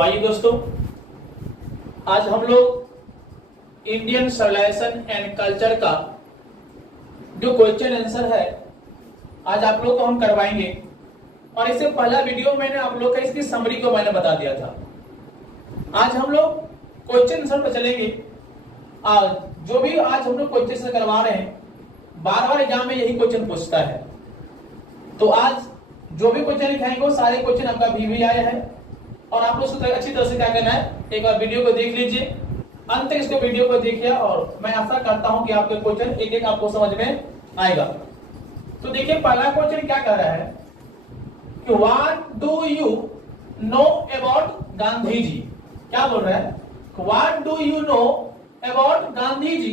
आइए दोस्तों, आज हम लोग इंडियन सिविलाइजेशन एंड कल्चर का जो क्वेश्चन आंसर है आज आप लोग को हम करवाएंगे। और इससे पहला वीडियो मैंने आप लोग का इसकी समरी को मैंने बता दिया था। आज हम लोग क्वेश्चन आंसर पर चलेंगे। जो भी आज हम लोग क्वेश्चन आंसर करवा रहे हैं, बार बार एग्जाम में यही क्वेश्चन पूछता है। तो आज जो भी क्वेश्चन लिखाएंगे वो सारे क्वेश्चन आपका भी आया है और आप लोग अच्छी तरह से क्या करना है, एक बार वीडियो को देख लीजिए, अंत तक इसको वीडियो को देखिए और मैं आशा करता हूं कि आपके क्वेश्चन एक एक आपको समझ में आएगा। तो देखिए पहला क्वेश्चन क्या कह रहा है कि what do you know about Gandhi ji. क्या बोल रहा है, what do you know about Gandhi ji.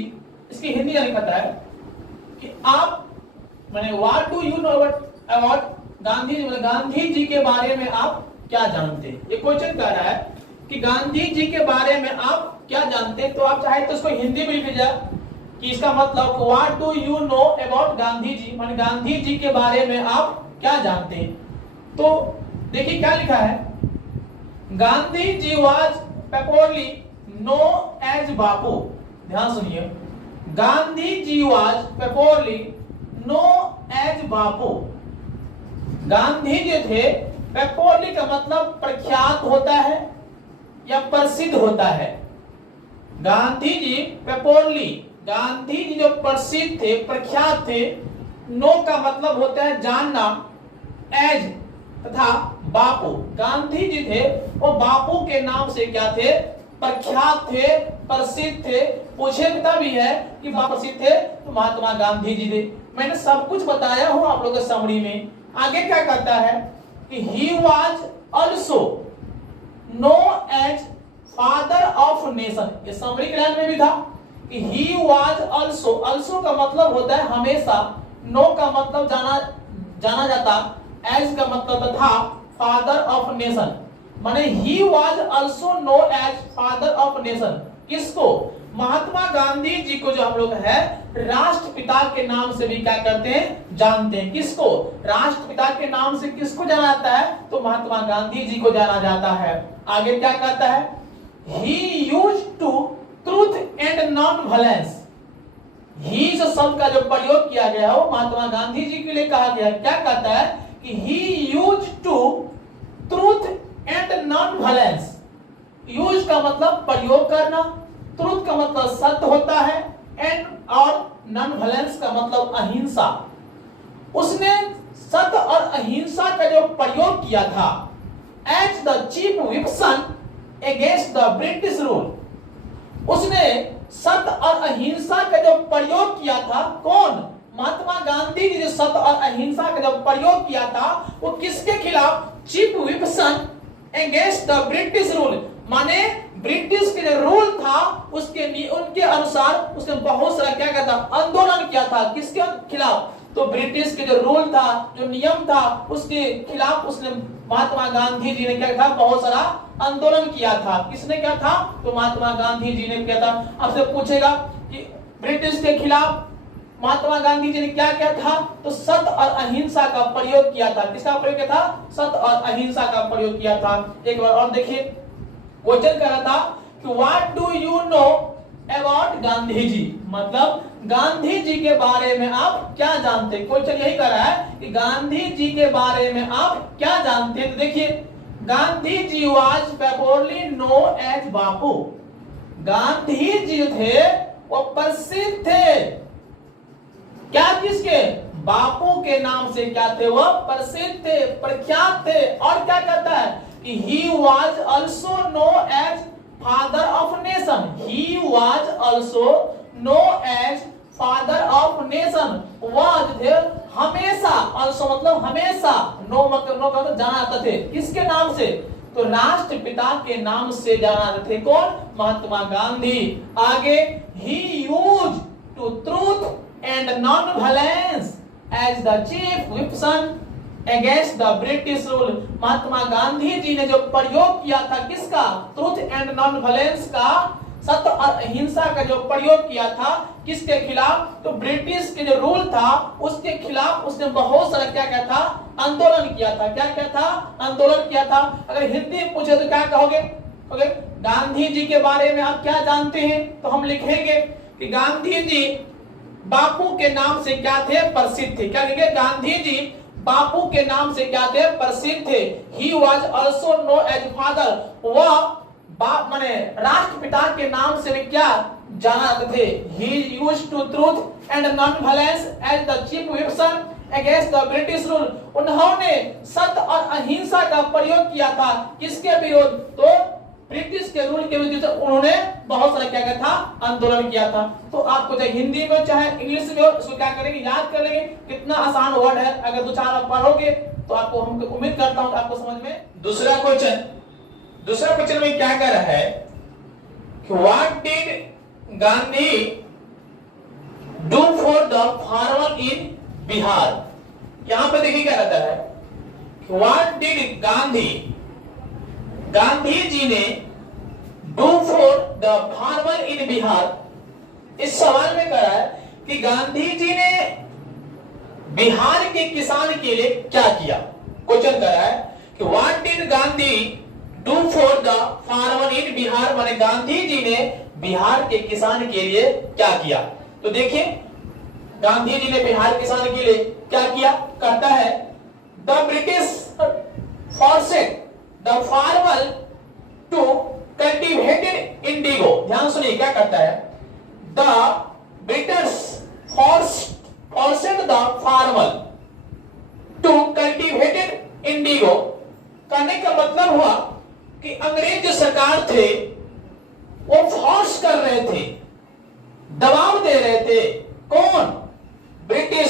इसकी हिंदी यानी पता है कि आप माने what do you know about Gandhi ji, मतलब गांधी जी के बारे में आप क्या जानते हैं। ये क्वेश्चन कह रहा है कि गांधी जी के बारे में आप क्या जानते हैं। तो आप चाहे तो इसको हिंदी में लिख लीजिए कि इसका मतलब what do you know about Gandhi ji, माने गांधी जी के बारे में आप क्या जानते हैं। तो देखिए क्या लिखा है, Gandhi ji was popularly no as बापू। ध्यान सुनिए, Gandhi ji was popularly no as बापू। गांधी जी थे, पॉपुलरली का मतलब प्रख्यात होता है या प्रसिद्ध होता है। गांधी जी पॉपुलरली, गांधी जी जो प्रसिद्ध थे, प्रख्यात थे। नो का मतलब होता है जानना, एज तथा बापू। गांधी जी थे वो बापू के नाम से क्या थे, प्रख्यात थे, प्रसिद्ध थे। पूछेगा भी है कि बापू प्रसिद्ध थे तो महात्मा गांधी जी थे। मैंने सब कुछ बताया हूं आप लोगों को समरी में। आगे क्या कहता है कि he was also known as father of nation। ये समरी क्लास में भी था कि he was also का मतलब होता है हमेशा, no का मतलब जाना जाता, as का मतलब तथा, father of nation माने he was also known as father of nation। किसको, महात्मा गांधी जी को जो हम लोग है राष्ट्रपिता के नाम से भी क्या करते हैं, जानते हैं। किसको, राष्ट्रपिता के नाम से किसको जाना जाता है, तो महात्मा गांधी जी को जाना जाता है। आगे क्या कहता है, he used to truth and non-violence। ही जो शब्द का जो प्रयोग किया गया है वो महात्मा गांधी जी के लिए कहा गया। क्या कहता है कि he used to truth and non-violence। Use का मतलब प्रयोग करना, ट्रुथ का मतलब सत्य होता है, एंड और नॉन वायलेंस का मतलब अहिंसा। उसने सत्य और अहिंसा का जो प्रयोग किया था as the chief weapon against the British rule. उसने सत्य और अहिंसा का जो प्रयोग किया था, कौन, महात्मा गांधी जी। जो सत्य और अहिंसा का जो प्रयोग किया था वो किसके खिलाफ, chief weapon against the British rule माने ब्रिटिश के जो रूल था उसके उनके अनुसार उसने बहुत सारा क्या करता, आंदोलन किया था। किसके खिलाफ, तो ब्रिटिश के जो रूल था, जो नियम था उसके खिलाफ उसने महात्मा गांधी जी ने क्या था, बहुत सारा आंदोलन किया था। किसने क्या था, तो महात्मा गांधी जी ने किया था। आपसे पूछेगा कि ब्रिटिश के खिलाफ महात्मा गांधी जी ने क्या किया था, तो सत्य और अहिंसा का प्रयोग किया था। किसका प्रयोग किया था, सत्य और अहिंसा का प्रयोग किया था। एक बार और देखिए, क्वेश्चन कर रहा था कि what do you know about Gandhi ji, मतलब गांधी जी के बारे में आप क्या जानते हैं। क्वेश्चन यही कर रहा है कि गांधी जी के बारे में आप क्या जानते हैं। तो देखिए, Gandhi ji was popularly no as बापू। गांधी जी थे वो प्रसिद्ध थे, क्या, किसके, बापू के नाम से क्या थे, वो प्रसिद्ध थे, प्रख्यात थे। और क्या कहता है कि he was also known as father of nation। he was also known as father of nation। was थे हमेशा, also मतलब हमेशा, no मतलब जाना जाते थे। किसके नाम से, तो राष्ट्रपिता के नाम से जाना जाते थे। कौन, महात्मा गांधी। आगे, he used to truth and non-violence as the chief weapon against the British rule. Mahatma Gandhi ji ने जो प्रयोग किया था किसका, ट्रुथ एंड नॉन वायलेंस का, सत्य और अहिंसा का जो प्रयोग किया था किसके खिलाफ, तो ब्रिटिश के जो रूल था उसके खिलाफ उसने बहुत सारा क्या था, आंदोलन किया था। क्या था, आंदोलन किया था। अगर हिंदी में पूछे तो क्या कहोगे, ओके, गांधी जी के बारे में आप क्या जानते हैं? तो हम लिखेंगे कि गांधी जी बापू के नाम से क्या थे? प्रसिद्ध थे। क्या लिखेंगे? गांधी जी बापू के नाम से क्या थे? प्रसिद्ध थे। He was also known as father। वह बाप माने राष्ट्रपिता के नाम से भी क्या जाना जाते थे? He used to truth and non-violence as the chief weapon against the British rule। उन्होंने सत्य और अहिंसा का प्रयोग किया था। किसके विरोध? तो ब्रिटिश के रूल के विरुद्ध उन्होंने बहुत सारा क्या था? आंदोलन किया था। तो आपको चाहे हिंदी में चाहे इंग्लिश में हो, इसको क्या करेंगे? याद कर लेंगे। कितना आसान वर्ड है, अगर दो चार आप पढ़ोगे तो आपको हम उम्मीद करता हूं कि आपको समझ में। दूसरा क्वेश्चन में क्या कर रहा है? What did Gandhi do for the farmer in Bihar? यहां पर देखिए क्या रहता है, व्हाट डिड गांधी जी ने do for the farmer in Bihar. इस सवाल में कहा है कि गांधी जी ने बिहार के किसान के लिए क्या किया। क्वेश्चन कर रहा है कि what did Gandhi do for the farmer in Bihar, माने गांधी जी ने बिहार के किसान के लिए क्या किया। तो देखिए गांधी जी ने बिहार किसान के लिए क्या किया। कहता है the British forced the farmer to cultivated indigo. ध्यान सुनिए क्या कहता है, the British forced the farmer to cultivated indigo. कहने का मतलब हुआ कि अंग्रेज जो सरकार थे वो फोर्स कर रहे थे, दबाव दे रहे थे। कौन? ब्रिटिश।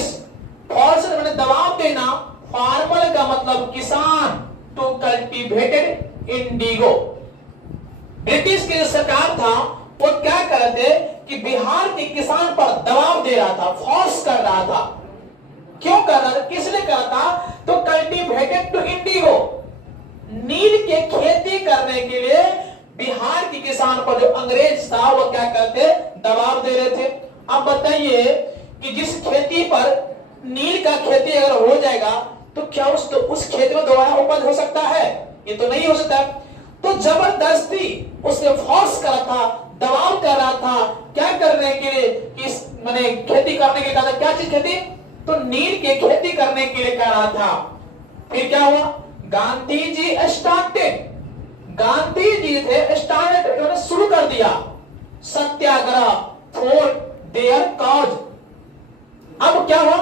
फोर्स मैंने दबाव देना, फार्मर का मतलब किसान, टू कल्टिवेटेड इंडिगो। ब्रिटिश की जो सरकार था वो क्या कर रहे थे कि बिहार के किसान पर दबाव दे रहा था, फोर्स कर रहा था। क्यों कर रहा था? किसने कहा था? तो कल्टिवेटेड टू इंडिगो, नील के खेती करने के लिए बिहार के किसान पर जो अंग्रेज था वो क्या करते? दबाव दे रहे थे। अब बताइए कि जिस खेती पर नील का खेती अगर हो जाएगा तो क्या उस खेत में दोबारा उपज हो सकता है? ये तो नहीं हो सकता। तो जबरदस्ती उसने फोर्स करा था, दबाव कर रहा था, क्या करने के लिए? इस माने खेती करने के लिए। क्या चीज खेती? तो नील के खेती करने के लिए कर रहा था। फिर क्या हुआ? गांधी जी थे स्टार्टेड, शुरू कर दिया सत्याग्रह फॉर देयर कॉज। अब क्या हुआ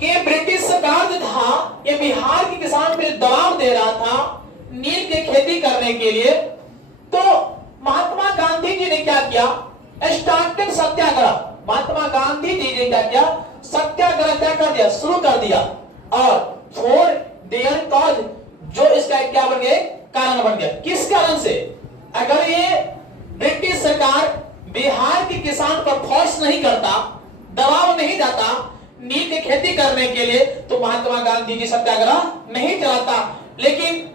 कि ब्रिटिश सरकार जो था ये बिहार के किसान पे दबाव दे रहा था नील के खेती करने के लिए। तो महात्मा गांधी जी ने क्या किया? स्टार्टेड सत्याग्रह। महात्मा गांधी जी ने क्या किया? सत्याग्रह क्या कर दिया? शुरू कर दिया। और फॉर देयर कॉज, जो इसका क्या बन गया? कारण बन गया। किस कारण से? अगर ये ब्रिटिश सरकार बिहार के किसान पर फोर्स नहीं करता, दबाव नहीं जाता नील की खेती करने के लिए, तो महात्मा गांधी जी सत्याग्रह नहीं चलाता। लेकिन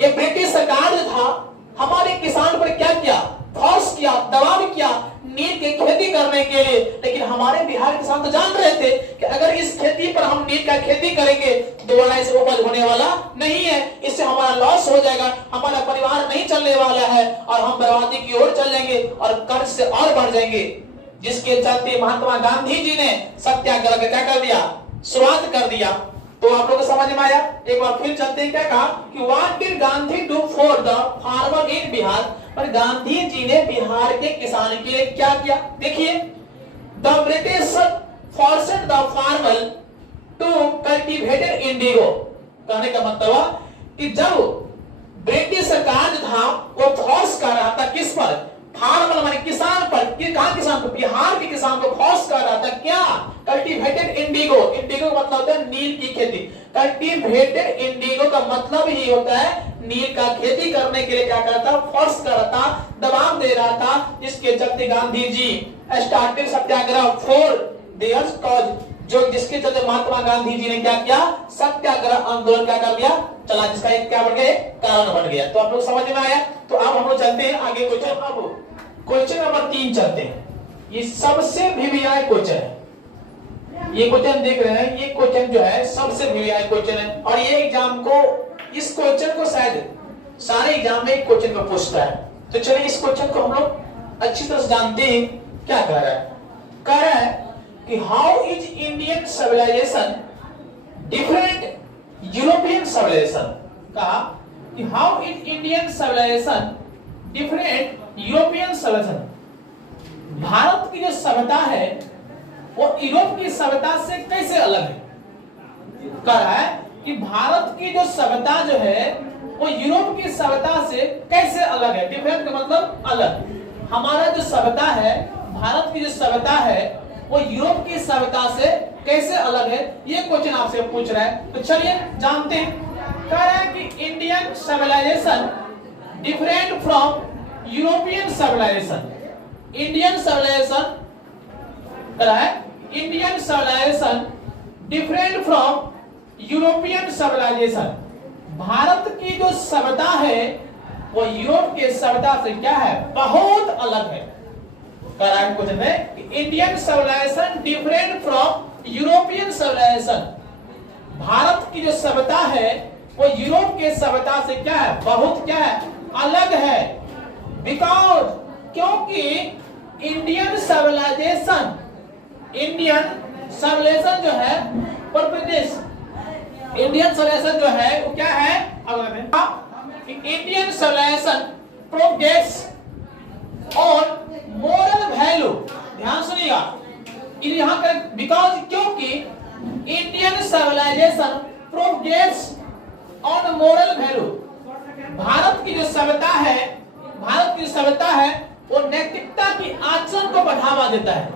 ये ब्रिटिश सरकार जो था हमारे किसान पर क्या किया? फोर्स किया, दबाव किया नील की खेती करने के लिए। लेकिन हमारे बिहार किसान तो जान रहे थे कि अगर इस खेती पर हम नील का खेती करेंगे तो दोबारा इसे उपज होने वाला नहीं है, इससे हमारा लॉस हो जाएगा, हमारा परिवार नहीं चलने वाला है और हम बर्बादी की ओर चल जाएंगे और कर्ज से और बढ़ जाएंगे। जिसके चलते महात्मा गांधी जी ने सत्याग्रह का क्या कर दिया? शुरुआत कर दिया। तो आप लोगों को समझ में आया? एक बार फिर चलते हैं। क्या कहा कि what did Gandhi do for the farmer in Bihar, पर गांधी जी ने बिहार के किसान के लिए क्या किया? देखिए the British forced the farmer to cultivated indigo. कहने का मतलब कि जब ब्रिटिश सरकार जो था वो फोर्स कर रहा था किस पर? फार्मर माने किसान पर। कहां किसान पर? बिहार के किसान को फोर्स कर रहा था क्या? Cultivated Indigo. इंडिगो का मतलब होता है नील की खेती। कल्टिवेटेड इंडिगो का मतलब ही होता है नील का खेती करने के लिए क्या करता? फोर्स कर रहा था, दबाव दे रहा था। जिसके चलते Gandhi ji started satyagraha for their cause, जो जिसके चलते महात्मा गांधी जी ने क्या किया? सत्याग्रह आंदोलन क्या कर दिया? चला, जिसका एक क्या बन गया? कारण बन गया। तो आप लोग समझ में आया? तो अब हम लोग चलते हैं आगे क्वेश्चन। अब क्वेश्चन नंबर 3 चलते हैं। ये सबसे वीवीआई क्वेश्चन है। ये क्वेश्चन देख रहे हैं, ये क्वेश्चन जो है सबसे वीवीआई क्वेश्चन है और ये एग्जाम को इस क्वेश्चन को शायद सारे एग्जाम में एक क्वेश्चन को पूछता है। तो चलिए इस क्वेश्चन को हम लोग अच्छी तरह से जानते हैं। क्या कह रहा है? कह रहा है कि how is Indian civilisation different European civilisation. कहा कि how is Indian civilisation different European civilisation. भारत की जो सभ्यता है वो यूरोप की सभ्यता से कैसे अलग है। कह रहा है कि भारत की जो सभ्यता जो है वो यूरोप की सभ्यता से कैसे अलग है। डिफरेंट का मतलब अलग। हमारा जो सभ्यता है, भारत की जो सभ्यता है वो यूरोप की सभ्यता से कैसे अलग है, ये क्वेश्चन आपसे पूछ रहा है। तो चलिए जानते हैं। कह रहा है कि Indian civilisation different from European civilisation. Indian civilisation कह रहा है Indian civilisation different from European civilisation. भारत की जो सभ्यता है वो यूरोप के सभ्यता से क्या है, बहुत अलग है। कह रहा है क्वेश्चन में Indian civilisation different from European civilisation. भारत की जो सभ्यता है वो यूरोप के सभ्यता से क्या है, बहुत क्या है, अलग है। बिकॉज क्योंकि इंडियन सिविलाइजेशन जो है प्रदेश इंडियन सिविलाइजेशन जो है वो क्या है, Indian civilisation progress on moral value. ध्यान सुनिएगा यहाँ का, बिकॉज क्योंकि Indian civilisation progress on moral value. Bharat की जो सभ्यता है वो नैतिकता की आचरण को बढ़ावा देता है।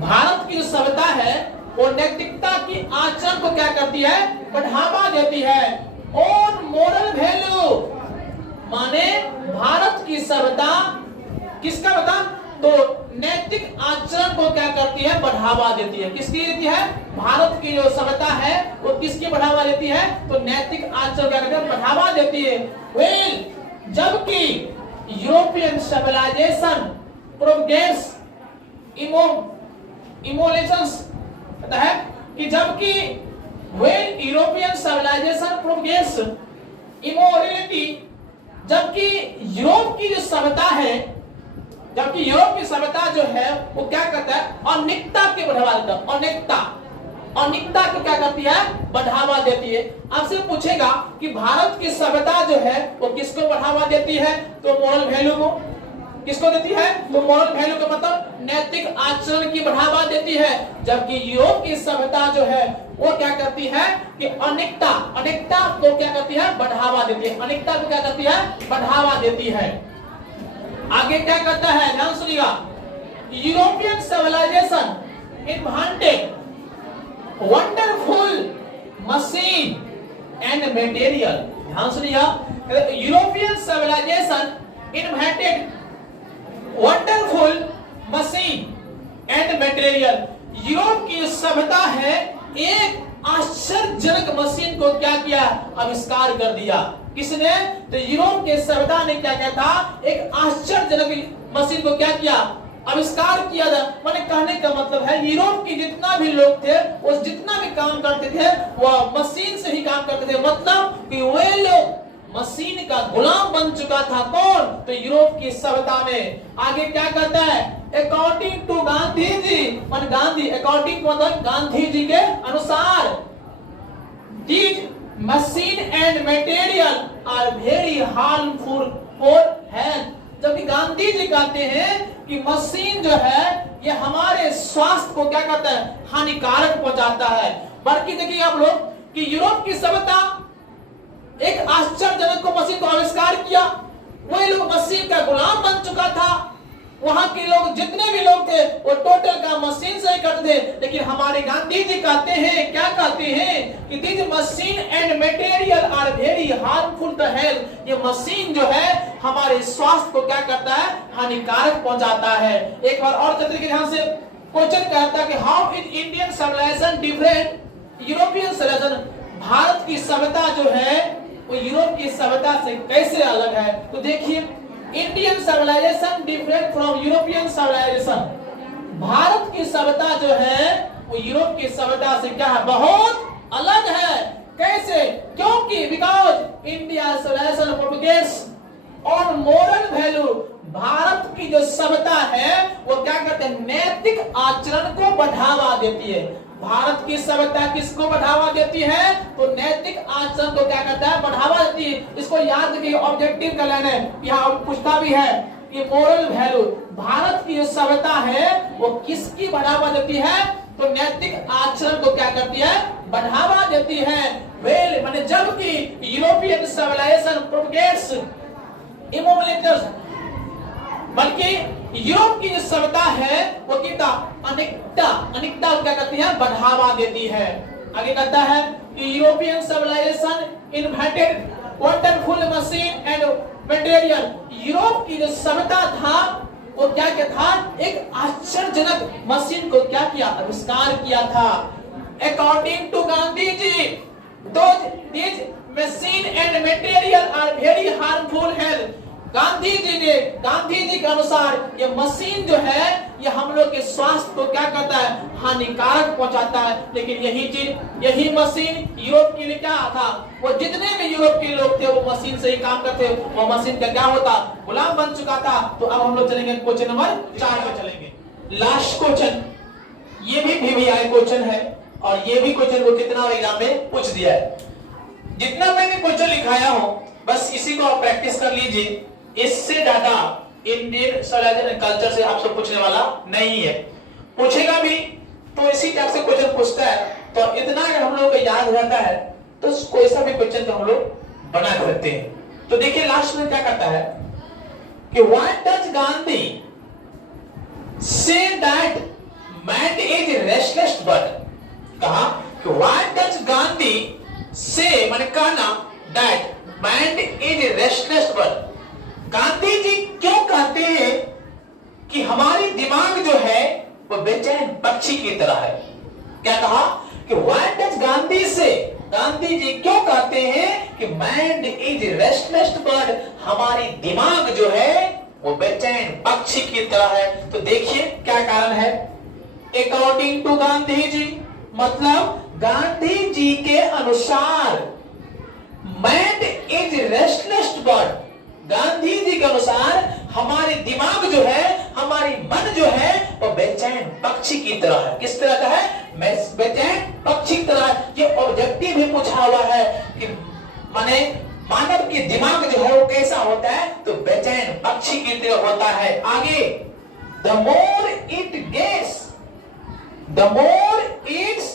भारत की जो सभ्यता है वो नैतिकता की आचरण को क्या करती है, बढ़ावा देती है। ऑन मोरल वैल्यू माने भारत की सभ्यता किसका बता, तो नैतिक आचरण को क्या करती है, बढ़ावा देती है। किसकी देती है, भारत की जो सभ्यता है वो किसकी बढ़ावा देती है, तो नैतिक आचरण क्या करती है, बढ़ावा देती है। वेल जबकि यूरोपियन सिविलाइजेशन प्रोग्रेस इमोलेशंस कहता है कि जबकि well European civilisation progress immorality, जबकि यूरोप की जो सभ्यता है, जबकि यूरोप की सभ्यता जो है वो क्या करता है, अनिकता के बढ़ावा देता है। अनिकता को क्या करती है, बढ़ावा देती है। आपसे पूछेगा कि भारत की सभ्यता जो है वो किसको बढ़ावा देती है, तो मोरल वैल्यू को। किसको देती है, तो मोरल वैल्यू का मतलब नैतिक आचरण की बढ़ावा देती है। जबकि यूरोप की सभ्यता जो है वो क्या करती है कि अनिकता को क्या करती है, बढ़ावा देती है। अनिकता को क्या करती है, बढ़ावा देती है। आगे क्या करता है, ध्यान सुनिएगा। European civilisation invented wonderful machine and material. ध्यान सुनिएगा, European civilisation invented wonderful machine and material. Europe की सभ्यता है एक आश्चर्यजनक मशीन को क्या किया, आविष्कार कर दिया। किसने, तो यूरोप के सभ्यता ने क्या किया था, एक आश्चर्यजनक मशीन को क्या किया, आविष्कार किया था। मैंने कहने का मतलब है यूरोप के जितना भी लोग थे वो जितना भी काम करते थे वो मशीन से ही काम करते थे। मतलब कि वे लोग मशीन का गुलाम बन चुका था। कौन, तो यूरोप की सभ्यता में। आगे क्या कहता है, according to Gandhi ji, Gandhi according to Gandhi ji के अनुसार these machine and material are very harmful for health. जबकि गांधी जी कहते हैं कि मशीन जो है ये हमारे स्वास्थ्य को क्या करता है, हानिकारक पहुंचाता है। बल्कि देखिए आप लोग कि यूरोप की सभ्यता एक आश्चर्यजनक को मशीन को आविष्कार किया, वही लोग मशीन का गुलाम बन चुका था। वहां के लोग जितने भी लोग थे वो टोटल काम मशीन से ही करते थे। लेकिन हमारे गांधी जी कहते हैं, क्या कहते हैं कि this machine and material are very harmful to health. ये मशीन जो है हमारे स्वास्थ्य को क्या करता है, हानिकारक पहुंचाता है। एक बार और तरीके ध्यान से क्वेश्चन कहता है कि how is Indian civilisation different European civilisation. भारत की सभ्यता जो है वो यूरोप की सभ्यता से कैसे अलग है। तो देखिए, Indian civilisation different from European civilisation. भारत की सभ्यता जो है वो यूरोप की सभ्यता से क्या है, बहुत अलग है। कैसे? क्योंकि because India civilisation propagates on moral value, Bharat की जो सभ्यता है वो क्या करते हैं? नैतिक आचरण को बढ़ावा देती है। भारत की सभ्यता किसको बढ़ावा देती है? तो नैतिक आचरण को क्या करता है? बढ़ावा देती है। इसको याद रखिए, ऑब्जेक्टिव का लाइन है, यहाँ पूछता भी है कि मोरल वैल्यू, भारत की जो सभ्यता है वो किसकी बढ़ावा देती है? तो नैतिक आचरण को क्या करती है? बढ़ावा देती है। वेल माने जबकि यूरोपियन सिविलाइजेशन प्रोपेगेट्स इमोबिलिटीज, बल्कि यूरोप की जो सभ्यता है वो कितना अनेकता को क्या करती है? बढ़ावा देती है। आगे कहता है कि European civilisation invented wonderful machine and material, Europe की जो सभ्यता था वो क्या था? एक आश्चर्यजनक मशीन को क्या किया? आविष्कार किया था। According to Gandhi ji, these machine and material are very harmful health। Gandhi ji के अनुसार ये मशीन जो है ये हम लोग के स्वास्थ्य को क्या करता है? हानिकारक पहुंचाता है। लेकिन यही मशीन यूरोप के लिए क्या था? वो जितने भी यूरोप के लोग थे वो मशीन से ही काम करते, वो मशीन का क्या होता? गुलाम बन चुका था। तो अब हम लोग चलेंगे क्वेश्चन नंबर 4 पे चलेंगे। लास्ट क्वेश्चन, ये भी VVI क्वेश्चन है और ये भी क्वेश्चन को कितना एग्जाम में पूछ दिया है। जितना मैंने क्वेश्चन लिखाया हूं बस इसी को आप प्रैक्टिस कर लीजिए। इससे ज्यादा इंडियन सिविलाइजेशन कल्चर से आपसे पूछने वाला नहीं है। पूछेगा भी तो इसी टाइप से क्वेश्चन पूछता है, तो इतना अगर हम लोग को याद रहता है तो कोई सा भी क्वेश्चन तो हम लोग बना सकते हैं। तो देखिए लास्ट में क्या करता है कि what does Gandhi say that man is restless bird. कहा कि व्हाट डज गांधी से माने कहना that man is restless bird. Gandhi ji क्यों कहते हैं कि हमारी दिमाग जो है वो बेचैन पक्षी की तरह है? क्या कहा कि व्हाट डज गांधी से, गांधी जी क्यों कहते हैं कि मैन इज रेस्टलेस बर्ड, हमारी दिमाग जो है वो बेचैन पक्षी की तरह है? तो देखिए क्या कारण है। अकॉर्डिंग टू गांधी जी मतलब गांधी जी के अनुसार man is restless bird, Gandhi ji के अनुसार हमारे दिमाग जो है, हमारी मन जो है वो बेचैन पक्षी की तरह है। किस तरह का है? बेचैन पक्षी की तरह। ये ऑब्जेक्टिव भी पूछा हुआ है कि माने मानव की दिमाग जो है वो कैसा होता है? तो बेचैन पक्षी की तरह होता है। आगे the more it gets, the more its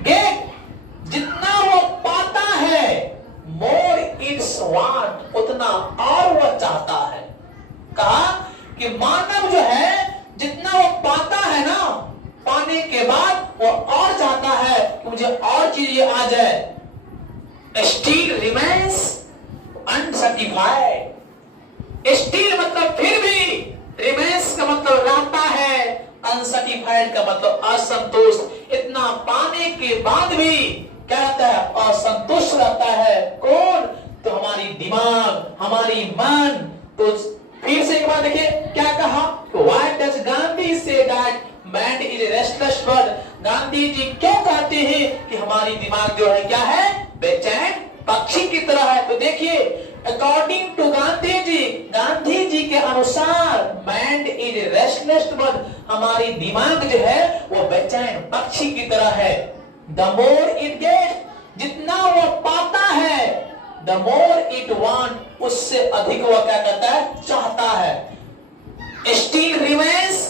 get, जितना वो पाता है, मोर इट्स वांट, उतना और वो चाहता है। कहा कि मानव जो है जितना वो पाता है ना, पाने के बाद वो और चाहता है कि मुझे और चीजें आ जाए। स्टिल रिमेन्स अनसैटिस्फाइड, स्टिल मतलब फिर भी, रिमेन्स का मतलब रहता है, अनसैटिस्फाइड का मतलब असंतुष्ट। इतना पाने के बाद भी क्या रहता है? असंतुष्ट रहता है। कौन? तो हमारी दिमाग, हमारी मन। तो फिर से एक बार देखिए क्या कहा, why does Gandhi say that man is restless bird. Gandhi ji क्यों कहते हैं कि हमारी दिमाग जो है क्या है? बेचैन पक्षी की तरह है। तो देखिए अकॉर्डिंग टू गांधी जी, गांधी जी के अनुसार मैन इज रेस्टलेस बर्ड, हमारी दिमाग जो है वो बेचैन पक्षी की तरह है। द मोर इट गेट, जितना वो पाता है, द मोर इट वांट, उससे अधिक वो क्या करता है? चाहता है। स्टिल रिमेन्स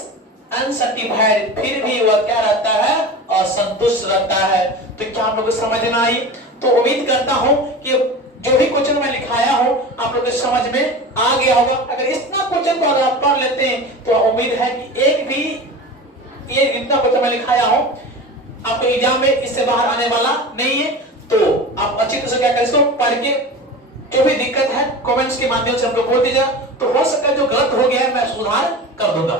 अनसैटिस्फाइड, फिर भी वह क्या रहता है? असंतुष्ट रहता है। तो क्या आप लोगों को समझ में आई? तो उम्मीद करता हूं कि जो भी क्वेश्चन मैं लिखाया हूं आप लोगों को समझ में आ गया होगा। अगर इतना क्वेश्चन को अगर आप पढ़ लेते हैं तो उम्मीद है कि एक भी ये इतना क्वेश्चन मैं लिखाया हूं आपको एग्जाम में इससे बाहर आने वाला नहीं है। तो आप अच्छी तरह से क्या करें, इसको पढ़ के जो भी दिक्कत है कमेंट्स के माध्यम से हम लोग बोल दीजिएगा। तो हो सकता है जो गलत हो गया है मैं सुधार कर दूंगा।